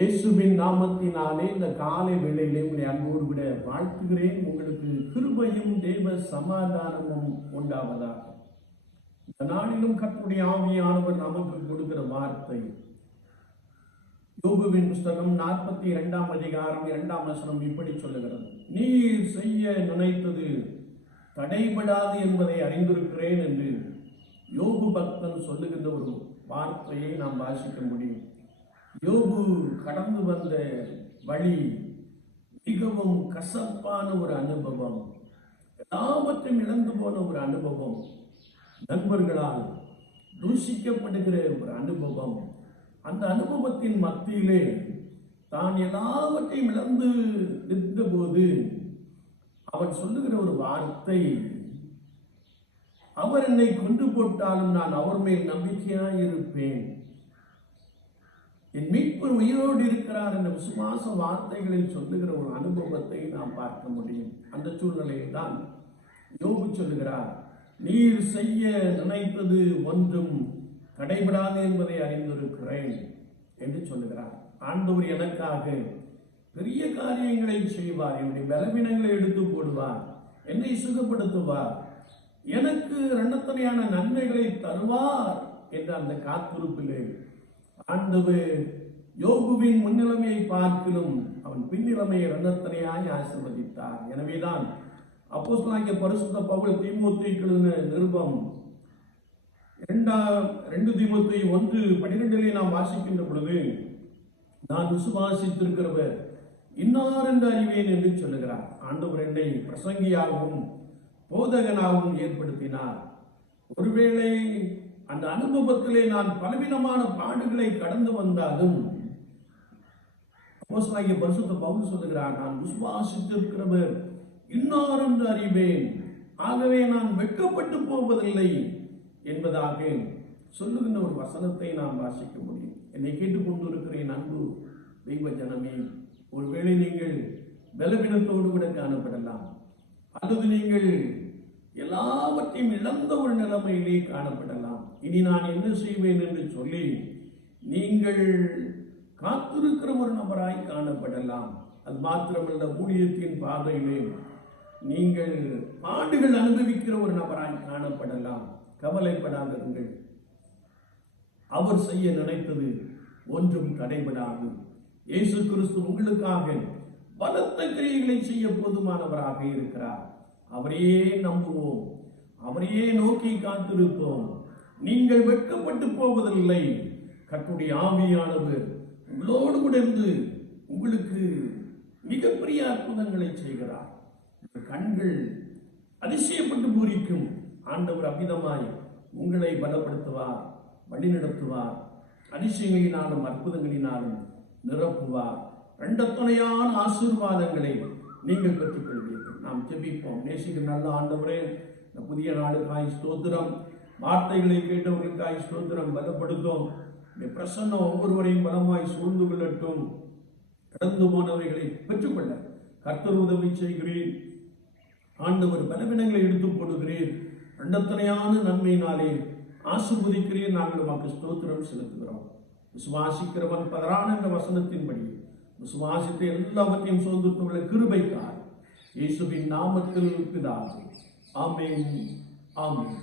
இயேசுவின் நாமத்தினாலே இந்த காலை வேளையிலே உங்களை அன்போடு விட வாழ்த்துகிறேன். உங்களுக்கு கிருபையும் தேவ சமாதானமும் உண்டாவதாக. இந்த நாளிலும் கற்றுடைய ஆவியானவர் நமக்கு கொடுக்கிற வார்த்தை. யோபுவின் புஸ்தகம் நாற்பத்தி இரண்டாம் அதிகாரம் இரண்டாம் வசனம் இப்படி சொல்லுகிறது. நீர் செய்ய நினைத்தது தடைபடாது என்பதை அறிந்திருக்கிறேன் என்று யோபு பக்தன் சொல்லுகின்ற ஒரு வார்த்தையை நாம் வாசிக்க முடியும். யோபு கடந்து வந்த வழி மிகவும் கசப்பான ஒரு அனுபவம். எல்லாவற்றையும் இழந்து போன ஒரு அனுபவம். நண்பர்களால் தூஷிக்கப்படுகிற ஒரு அனுபவம். அந்த அனுபவத்தின் மத்தியிலே தான் எல்லாவற்றையும் இழந்து நின்றபோது அவன் சொல்லுகிற ஒரு வார்த்தை அவர் என்னை கொண்டு போட்டாலும் நான் அவர் மேல் நம்பிக்கையாக இருப்பேன். என் மீட்பர் உயிரோடு இருக்கிறார் என்ற விசுவாச வார்த்தைகளில் சொல்லுகிற ஒரு அனுபவத்தை நாம் பார்க்க முடியும். அந்த சூழ்நிலையில் தான் யோபு சொல்லுகிறார் நீர் செய்ய நினைத்தது ஒன்றும் கடைபடாது என்பதை அறிந்திருக்கிறேன் என்று சொல்லுகிறார். ஆண்டவர் எனக்காக பெரிய காரியங்களை செய்வார் என்னுடைய பலவீனங்களை எடுத்து போடுவார் என்னை சுகப்படுத்துவார் எனக்கு ரெண்டத்தனையான நன்மைகளை தருவார் என்ற அந்த காத்திருப்பிலே ஆண்டவர் யோகுவின் முன்னிலைமையை பார்க்கிலும் அவன் பின்னிலைமையை ரெண்டத்தனையாய் ஆசிர்வதித்தார். எனவேதான் அப்போஸ்தலனாகிய பரிசுத்த பவுல் தீமோத்தேயுக்கு நிருபம் இரண்டாம் ரெண்டு தீமோத்தேயு ஒன்று பனிரெண்டிலே நாம் வாசிக்கின்ற பொழுது நான் விசுவாசித்திருக்கிறவர் இன்னார் என்று அறிவேன் என்று சொல்லுகிறார். ஆண்டவர் என்னை பிரசங்கியாகவும் போதகனாகவும் ஏற்படுத்தினார். ஒருவேளை அந்த அனுபவத்திலே நான் பலவிதமான பாடுகளை கடந்து வந்தாலும் மோசமாகிய பரிசுத்த பவுல் சொல்லுகிறார் நான் விசுவாசித்திருக்கிறவர் இன்னார் என்று அறிவேன். ஆகவே நான் வெட்கப்பட்டு போவதில்லை என்பதாக சொல்லுகின்ற ஒரு வசனத்தை நாம் வாசிக்க முடியும். என்னை கேட்டுக்கொண்டிருக்கிறேன் அன்பு தெய்வ ஜனமே. ஒருவேளை நீங்கள் பலவீனத்தோடு கூட காணப்படலாம். அல்லது நீங்கள் எல்லாவற்றையும் இழந்த ஒரு நிலைமையிலே காணப்படலாம். இனி நான் என்ன செய்வேன் என்று சொல்லி நீங்கள் காத்திருக்கிற ஒரு நபராய் காணப்படலாம். அது மாத்திரமல்ல ஊழியத்தின் பாதையிலே நீங்கள் பாடுகள் அனுபவிக்கிற ஒரு நபராய் காணப்படலாம். கவலைப்படாதிருங்கள். அவர் செய்ய நினைத்தது ஒன்றும் தடைபடாது. இயேசு கிறிஸ்து உங்களுக்காக பலத்த கிரியைகளை செய்ய போதுமானவராக இருக்கிறார். அவரையே நம்புவோம். அவரையே நோக்கி காத்திருப்போம். நீங்கள் வெட்கப்பட்டு போவதில்லை. கட்டுடைய ஆவியானவர் உங்களோடு கூட இருந்து உங்களுக்கு மிகப்பெரிய அற்புதங்களை செய்கிறார். கண்கள் அதிசயப்பட்டு பூரிக்கும். ஆண்டவர் அமிதமாய் உங்களை பலப்படுத்துவார் வழிநடத்துவார் அதிசயங்களினாலும் அற்புதங்களினாலும் நிரப்புவார். ரெண்டத்துணையான ஆசீர்வாதங்களை நீங்கள் பெற்றுக்கொள்வீர்கள். நாம் ஜெபிப்போம். நேசிக்கிற நல்ல ஆண்டவரே இந்த புதிய நாடுக்காய் ஸ்தோத்திரம். வார்த்தைகளை கேட்டவர்களுக்காய் சுதந்திரம் பலப்படுத்தும். இந்த பிரசன்னம் ஒவ்வொருவரையும் பலமாய் சூழ்ந்து கொள்ளட்டும். கடந்து போனவைகளை பெற்றுக்கொள்ள கர்த்தர் உதவி செய்கிறேன் ஆண்டவர் பலவினங்களை எடுத்து போடுகிறீர். ரெண்டத்தனையான நன்மையினாலே ஆசிர்வதிக்கிறேன் நாங்கள் உமக்கு ஸ்தோத்திரம் செலுத்துகிறோம். விசுவாசிக்கிறவன் பதறான் என்ற வசனத்தின்படி விசுவாசித்த எல்லாவற்றையும் சோர்ந்துள்ள கிருபைக்கார் இயேசுவின் நாமத்தில் பிதாவே. ஆமேன். ஆமேன்.